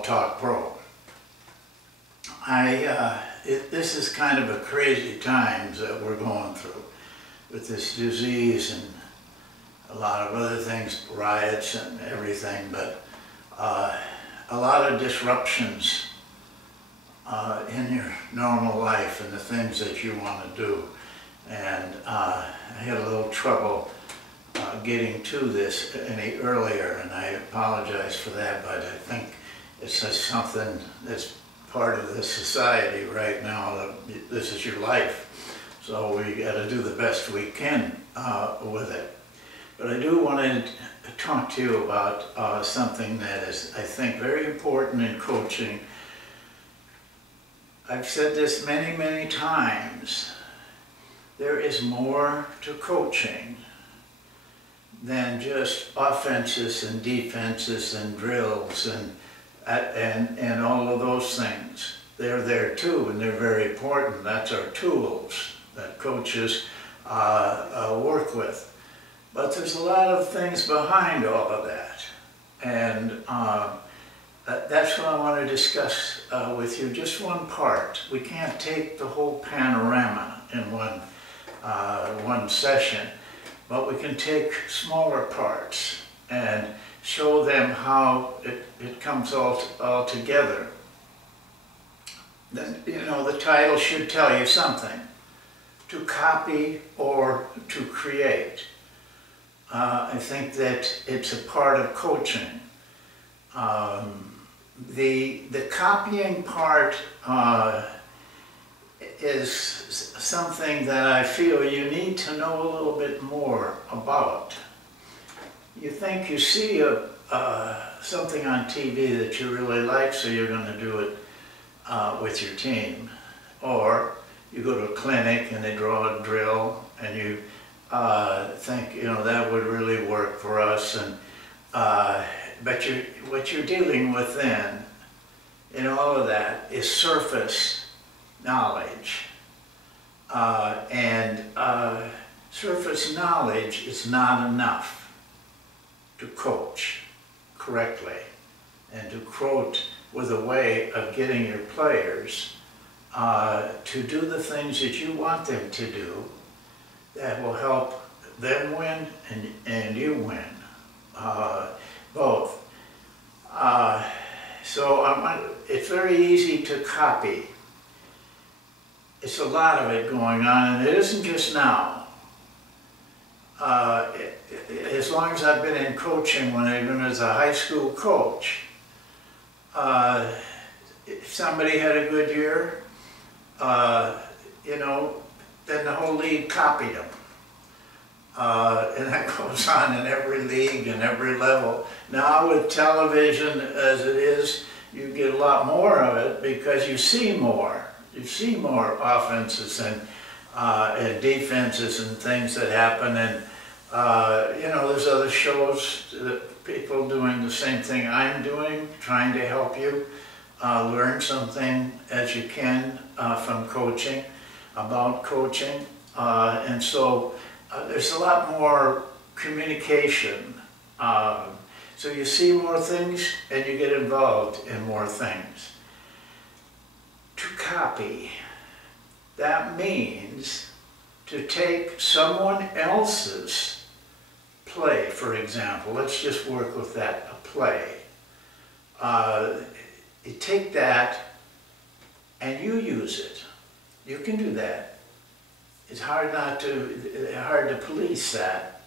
called Talk Pro. This is kind of a crazy times that we're going through with this disease and a lot of other things, riots and everything, but a lot of disruptions in your normal life and the things that you want to do. And I had a little trouble getting to this any earlier, and I apologize for that, but I think it's just something that's part of this society right now. That this is your life, so we got to do the best we can with it. But I do want to talk to you about something that is, I think, very important in coaching. I've said this many, many times. There is more to coaching than just offenses and defenses and drills and all of those things. They're there too, and they're very important. That's our tools that coaches work with. But there's a lot of things behind all of that. And that's what I want to discuss with you, just one part. We can't take the whole panorama in one session, but we can take smaller parts and show them how it comes all together. Then, you know, the title should tell you something. To copy or to create. I think that it's a part of coaching. The copying part is something that I feel you need to know a little bit more about. You think you see something on TV that you really like, so you're going to do it with your team. Or you go to a clinic and they draw a drill and you think, you know, that would really work for us. And but what you're dealing with then in all of that is surface knowledge. Surface knowledge is not enough to coach correctly and to coach with a way of getting your players to do the things that you want them to do that will help them win and you win, both. It's very easy to copy. It's a lot of it going on, and it isn't just now. As long as I've been in coaching, even as a high school coach, if somebody had a good year, you know, then the whole league copied them. And that goes on in every league and every level. Now with television as it is, you get a lot more of it because you see more. You see more offenses and defenses and things that happen. And you know, there's other shows that people doing the same thing I'm doing, trying to help you learn something as you can from coaching, about coaching. And so there's a lot more communication. So you see more things and you get involved in more things. To copy, that means to take someone else's play, for example. Let's just work with that, a play. You take that and you use it. You can do that. It's hard to police that.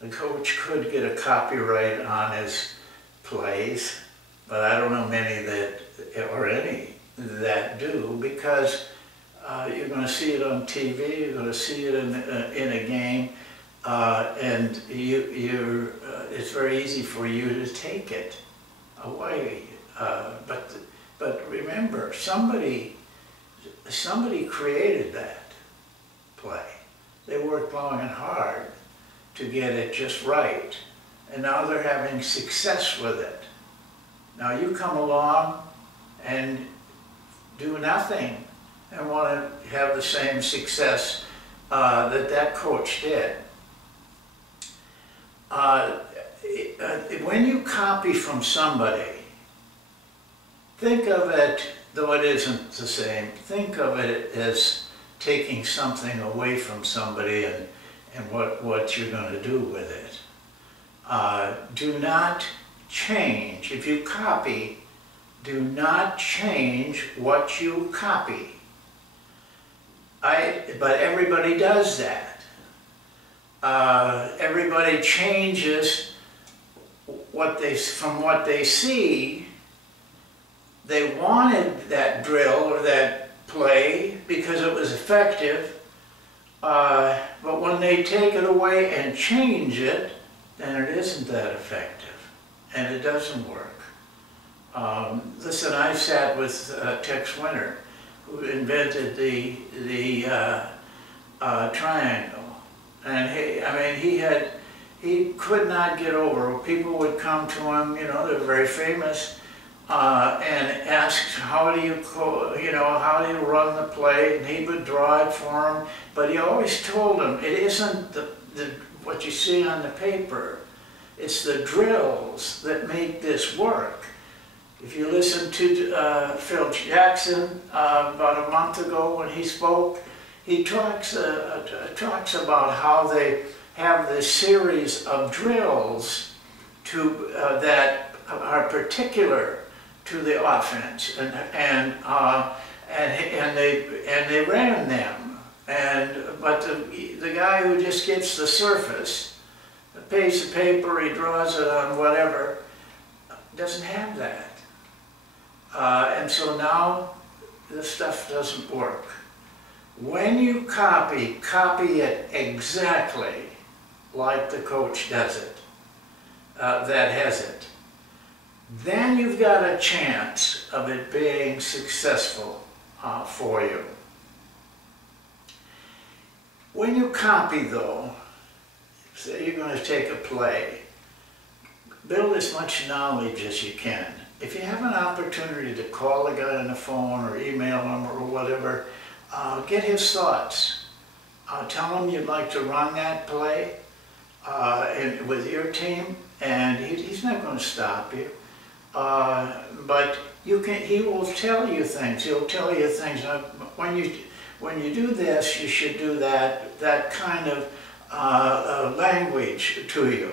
The coach could get a copyright on his plays, but I don't know many that, or any that do, because you're going to see it on TV, you're going to see it in a game, and it's very easy for you to take it away. But remember, somebody created that play. They worked long and hard to get it just right, and now they're having success with it. Now you come along and do nothing and want to have the same success that coach did. When you copy from somebody, Think of it, though it isn't the same, think of it as taking something away from somebody and what you're going to do with it. Do not change. If you copy, do not change what you copy. But everybody does that. Everybody changes from what they see. They wanted that drill or that play because it was effective, but when they take it away and change it, then it isn't that effective, and it doesn't work. Listen, I sat with Tex Winter, who invented the triangle, and he could not get over. People would come to him, you know, they're very famous, and ask, how do you run the play? And he would draw it for him, but he always told them, it isn't what you see on the paper, it's the drills that make this work. If you listen to Phil Jackson about a month ago when he spoke, he talks about how they have this series of drills that are particular to the offense, and they ran them. But the guy who just gets the surface, pays the paper, he draws it on whatever, doesn't have that. And so now this stuff doesn't work. When you copy it exactly like the coach does it, that has it. Then you've got a chance of it being successful for you. When you copy, though, say you're going to take a play, build as much knowledge as you can. If you have an opportunity to call the guy on the phone or email him or whatever, get his thoughts. Tell him you'd like to run that play with your team, and he's not going to stop you. But he will tell you things. He'll tell you things. When you do this, you should do that kind of language to you.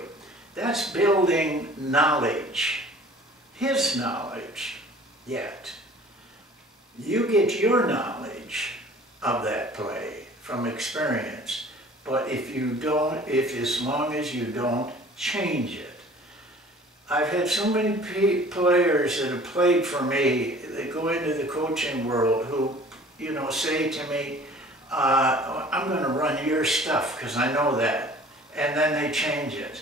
That's building knowledge. His knowledge, yet. You get your knowledge of that play from experience, but as long as you don't change it. I've had so many players that have played for me, that go into the coaching world, who, you know, say to me, I'm going to run your stuff because I know that, and then they change it.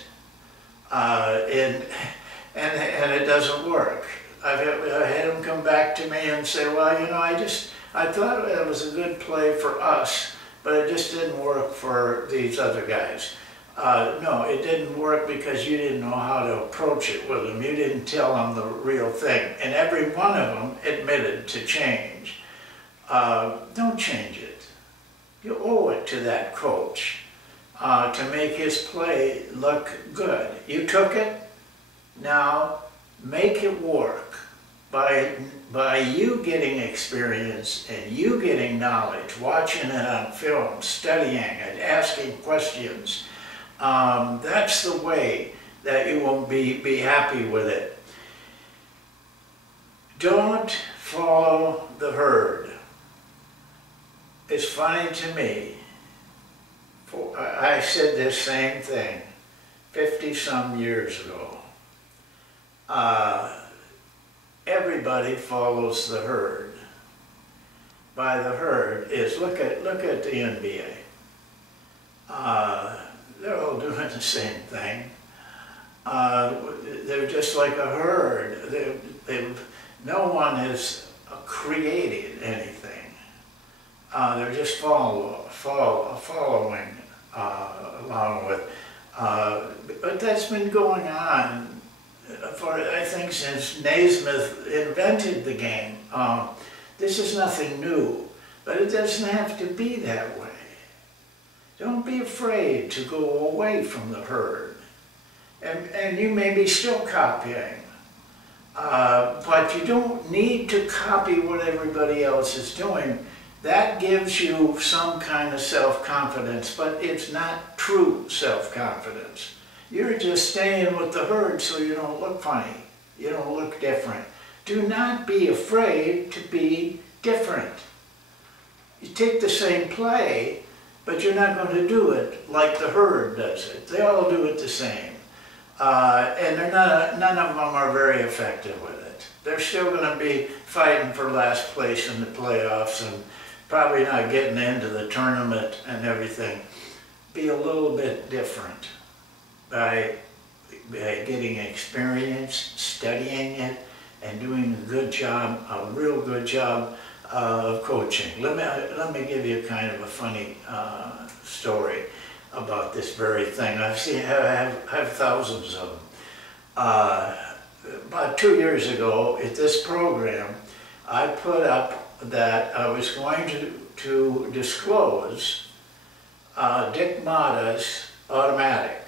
And it doesn't work. I had them come back to me and say, well, you know, I thought it was a good play for us, but it just didn't work for these other guys. No, it didn't work because you didn't know how to approach it with them. You didn't tell them the real thing. And every one of them admitted to change. Don't change it. You owe it to that coach to make his play look good. You took it. Now, make it work by you getting experience and you getting knowledge, watching it on film, studying it, asking questions. That's the way that you will be happy with it. Don't follow the herd. It's funny to me. I said this same thing 50-some years ago. Everybody follows the herd. By the herd is, look at the NBA. They're all doing the same thing. They're just like a herd. No one has created anything. They're just following along with. But that's been going on for, I think, since Naismith invented the game. This is nothing new, but it doesn't have to be that way. Don't be afraid to go away from the herd. And you may be still copying, But you don't need to copy what everybody else is doing. That gives you some kind of self-confidence, but it's not true self-confidence. You're just staying with the herd so you don't look funny. You don't look different. Do not be afraid to be different. You take the same play, but you're not going to do it like the herd does it. They all do it the same. And none of them are very effective with it. They're still going to be fighting for last place in the playoffs and probably not getting into the tournament and everything. Be a little bit different by getting experience, studying it, and doing a good job, a real good job of coaching. Let me give you kind of a funny story about this very thing. I have thousands of them. About 2 years ago at this program, I put up that I was going to disclose Dick Motta's automatic.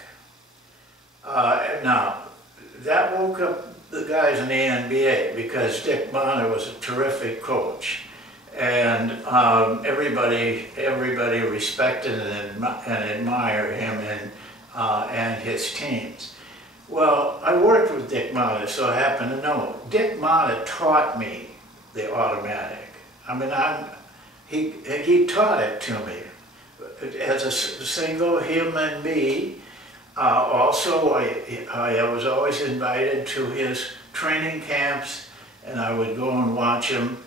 Now, that woke up the guys in the NBA because Dick Motta was a terrific coach. And everybody respected and admired him and his teams. Well, I worked with Dick Motta, so I happen to know. Dick Motta taught me the automatic. I mean, he taught it to me as a single human being. Also, I was always invited to his training camps, and I would go and watch him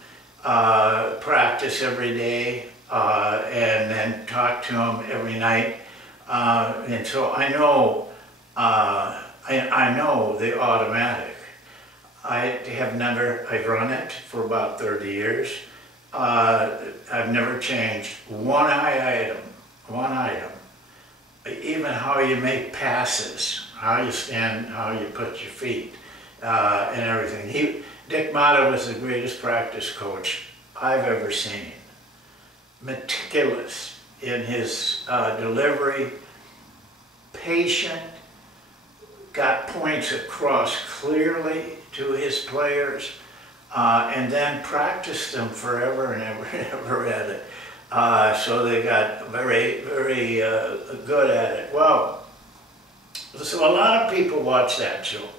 practice every day, and then talk to him every night. And so I know the automatic. I've run it for about 30 years. I've never changed one item. Even how you make passes, how you stand, how you put your feet, and everything. Dick Motta was the greatest practice coach I've ever seen. Meticulous in his delivery, patient, got points across clearly to his players, and then practiced them forever and ever and ever at it. So they got very, very good at it. Well, so a lot of people watch that show.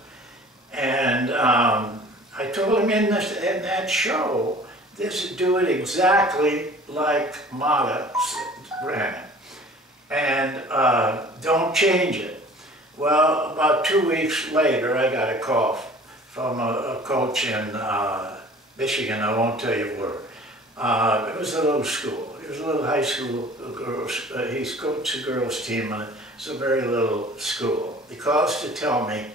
And I told him in that show, do it exactly like Motta ran it. And don't change it. Well, about 2 weeks later, I got a call from a coach in Michigan. I won't tell you where. It was a little school. It was a little high school. He's coached a girls' team, and it's a very little school. He calls to tell me,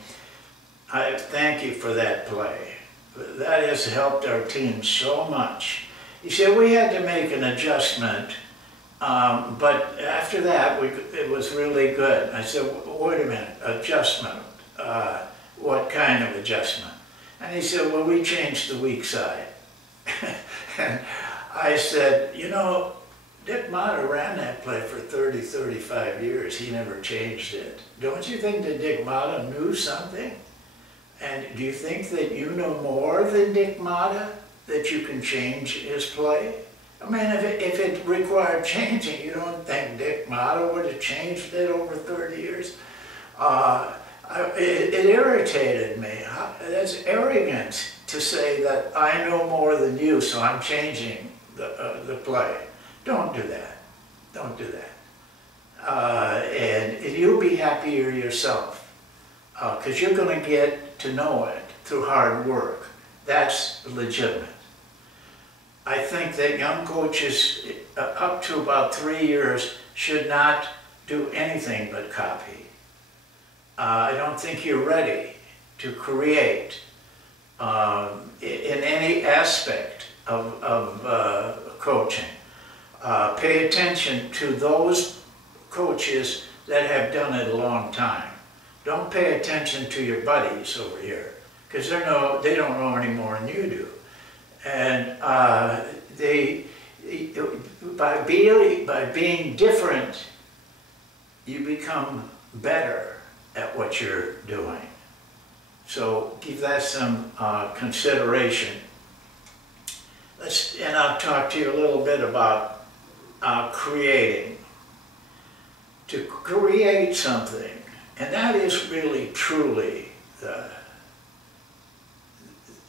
I thank you for that play. That has helped our team so much. He said we had to make an adjustment, but after that it was really good. I said, wait a minute, adjustment? What kind of adjustment? And he said, well, we changed the weak side. And I said, you know, Dick Motta ran that play for 30, 35 years. He never changed it. Don't you think that Dick Motta knew something? And do you think that you know more than Dick Motta, that you can change his play? I mean, if it required changing, you don't think Dick Motta would have changed it over 30 years? It irritated me. That's arrogant to say that I know more than you, so I'm changing the play. Don't do that. Don't do that. And you'll be happier yourself, because you're going to get to know it through hard work. That's legitimate. I think that young coaches up to about 3 years should not do anything but copy. I don't think you're ready to create in any aspect of coaching. Pay attention to those coaches that have done it a long time. Don't pay attention to your buddies over here, because they don't know any more than you do. And by being different, you become better at what you're doing. So give that some consideration. And I'll talk to you a little bit about creating. To create something, and that is really, truly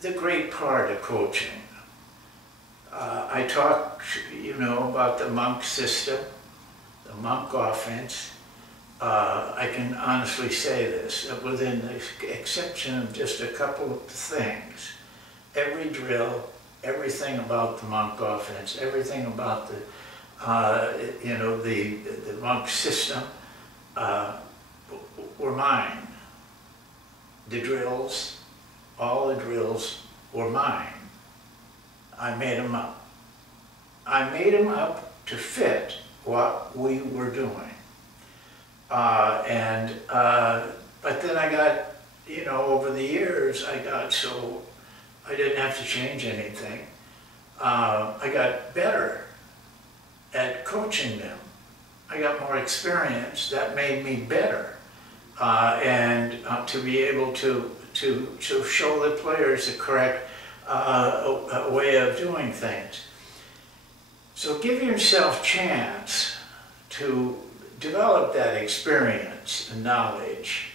the great part of coaching. I talked, about the Monk system, the Monk offense. I can honestly say this, within the exception of just a couple of things, every drill, everything about the Monk offense, everything about the Monk system were mine. The drills, all the drills were mine. I made them up. I made them up to fit what we were doing. But then I got, over the years, I got so I didn't have to change anything. I got better at coaching them. I got more experience. That made me better. To be able to show the players the correct way of doing things. So give yourself a chance to develop that experience and knowledge.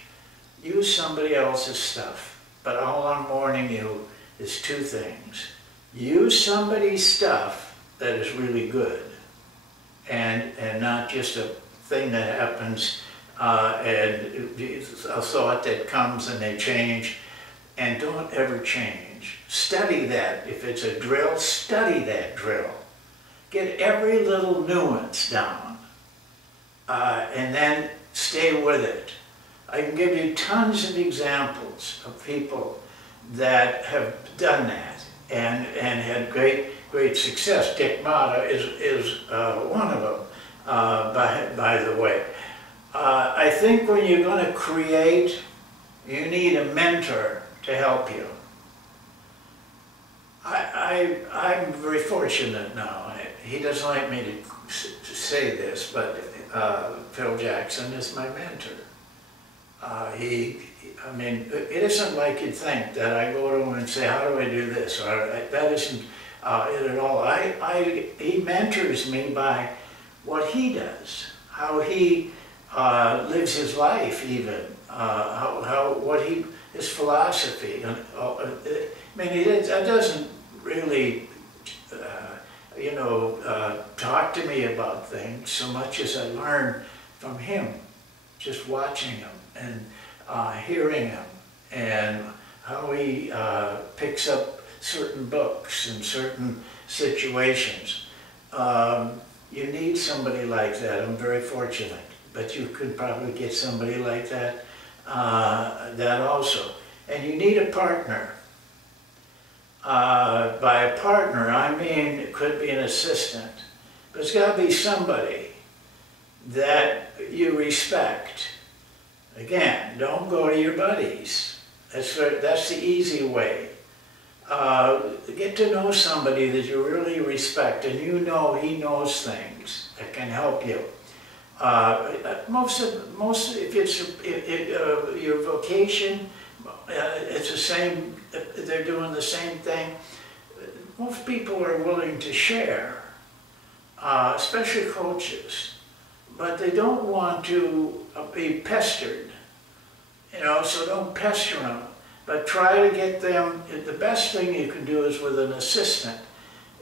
Use somebody else's stuff. But all I'm warning you is two things. Use somebody's stuff that is really good and not just a thing that happens and a thought that comes and they change. And don't ever change. Study that. If it's a drill, study that drill. Get every little nuance down. And then stay with it. I can give you tons of examples of people that have done that and had great success. Dick Motta is one of them, by the way. I think when you're going to create, you need a mentor to help you. I'm very fortunate now. He doesn't like me to say this, but Phil Jackson is my mentor. It isn't like you'd think that I go to him and say, how do I do this? Or that isn't it at all. He mentors me by what he does, how he lives his life even, his philosophy. It doesn't really, talk to me about things so much as I learn from him, just watching him and hearing him, and how he picks up certain books in certain situations. You need somebody like that. I'm very fortunate, but you could probably get somebody like that also. And you need a partner. By a partner, I mean it could be an assistant, but it's got to be somebody that you respect. Again, don't go to your buddies. That's the easy way. Get to know somebody that you really respect, and he knows things that can help you. If it's your vocation, it's the same. They're doing the same thing. Most people are willing to share, especially coaches, but they don't want to be pestered. So don't pester them, but try to get them. The best thing you can do is with an assistant,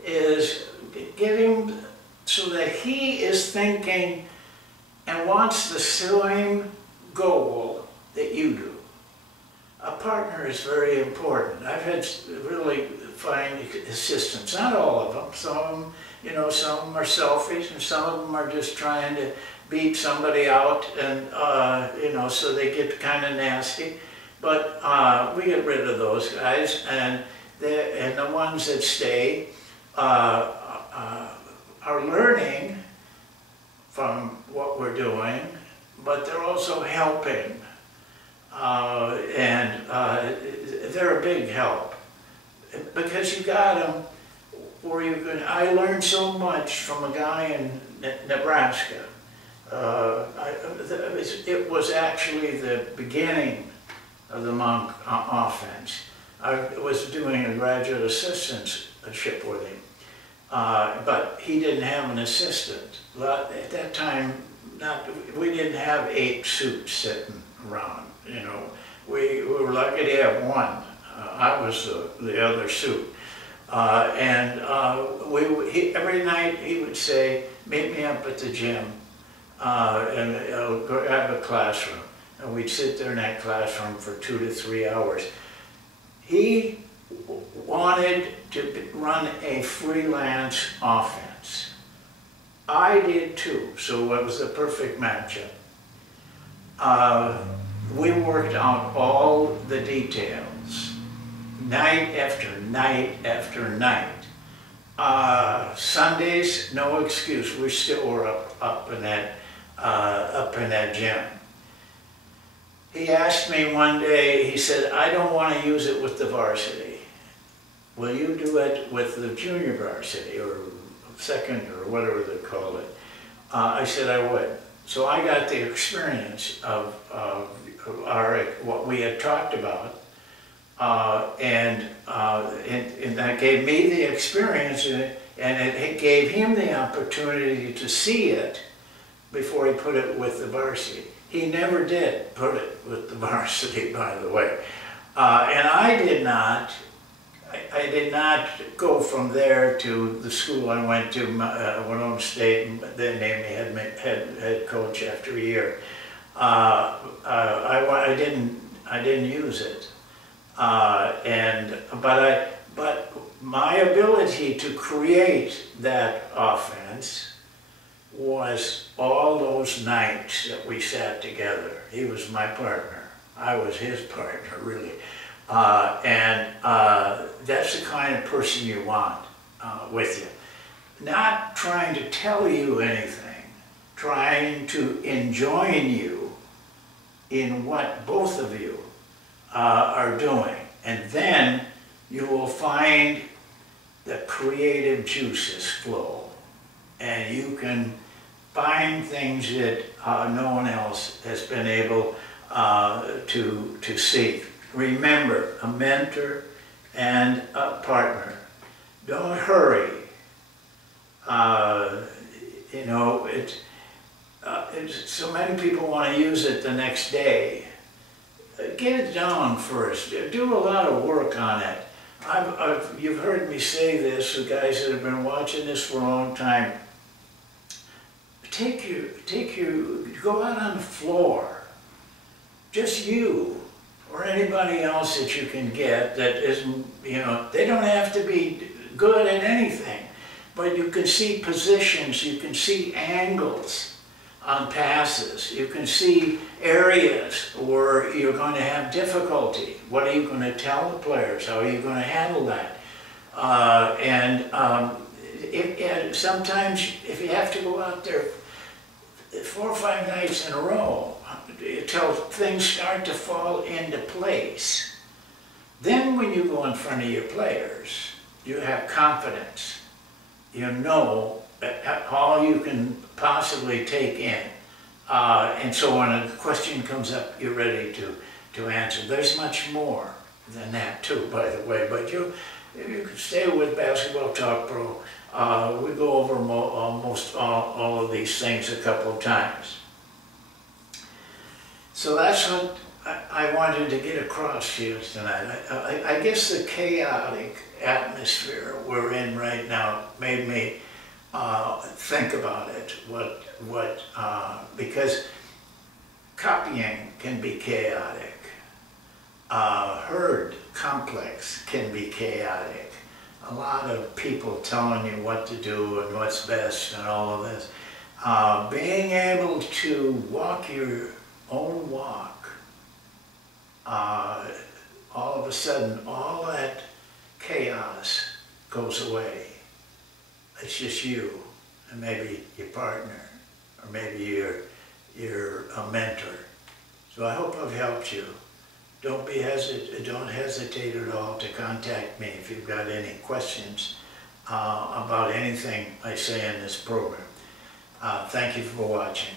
is get him so that he is thinking and wants the same goal that you do. A partner is very important. I've had really fine assistants, not all of them. Some of them, some of them are selfish, and some of them are just trying to beat somebody out, and so they get kind of nasty. But we get rid of those guys, and the ones that stay are learning from what we're doing, but they're also helping. They're a big help, because you got them where you can. I learned so much from a guy in Nebraska. It was actually the beginning of the Monk offense. I was doing a graduate assistantship with him, but he didn't have an assistant. At that time, we didn't have 8 suits sitting around, you know. We were lucky to have one. I was the other suit. Every night he would say, meet me up at the gym, and I'll go have a classroom. And we'd sit there in that classroom for 2 to 3 hours. He wanted to run a freelance offense. I did too, so it was a perfect matchup. We worked out all the details, night after night after night. Sundays, no excuse. We still were up in that gym. He asked me one day, he said, I don't want to use it with the varsity. Will you do it with the junior varsity or second or whatever they call it? I said I would. So I got the experience of what we had talked about, and that gave me the experience, and it gave him the opportunity to see it before he put it with the varsity. He never did put it with the varsity, by the way. And I did not go from there to the school I went to, Winona State, and they named me head coach after a year. I didn't use it. But my ability to create that offense was all those nights that we sat together. He was my partner. I was his partner, really. That's the kind of person you want with you. Not trying to tell you anything, trying to enjoin you in what both of you are doing. And then you will find the creative juices flow. And you can find things that no one else has been able to see. Remember, a mentor and a partner. Don't hurry. You know, so many people want to use it the next day. Get it down first. Do a lot of work on it. You've heard me say this, the guys that have been watching this for a long time. Go out on the floor. Just you or anybody else that you can get that isn't, you know, they don't have to be good at anything, but you can see positions, you can see angles on passes, you can see areas where you're going to have difficulty. What are you going to tell the players? How are you going to handle that? Sometimes if you have to go out there 4 or 5 nights in a row until things start to fall into place, then when you go in front of your players, you have confidence. You know all you can possibly take in. And so when a question comes up, you're ready to answer. There's much more than that too, by the way, but you can stay with Basketball Talk Pro. We go over almost all of these things a couple of times. So that's what I wanted to get across to you tonight. I guess the chaotic atmosphere we're in right now made me think about it. Because copying can be chaotic. Herd complex can be chaotic. A lot of people telling you what to do and what's best and all of this. Being able to walk your own walk, all of a sudden, all that chaos goes away. It's just you and maybe your partner, or maybe you're a mentor. So I hope I've helped you. Don't hesitate at all to contact me if you've got any questions about anything I say in this program. Thank you for watching.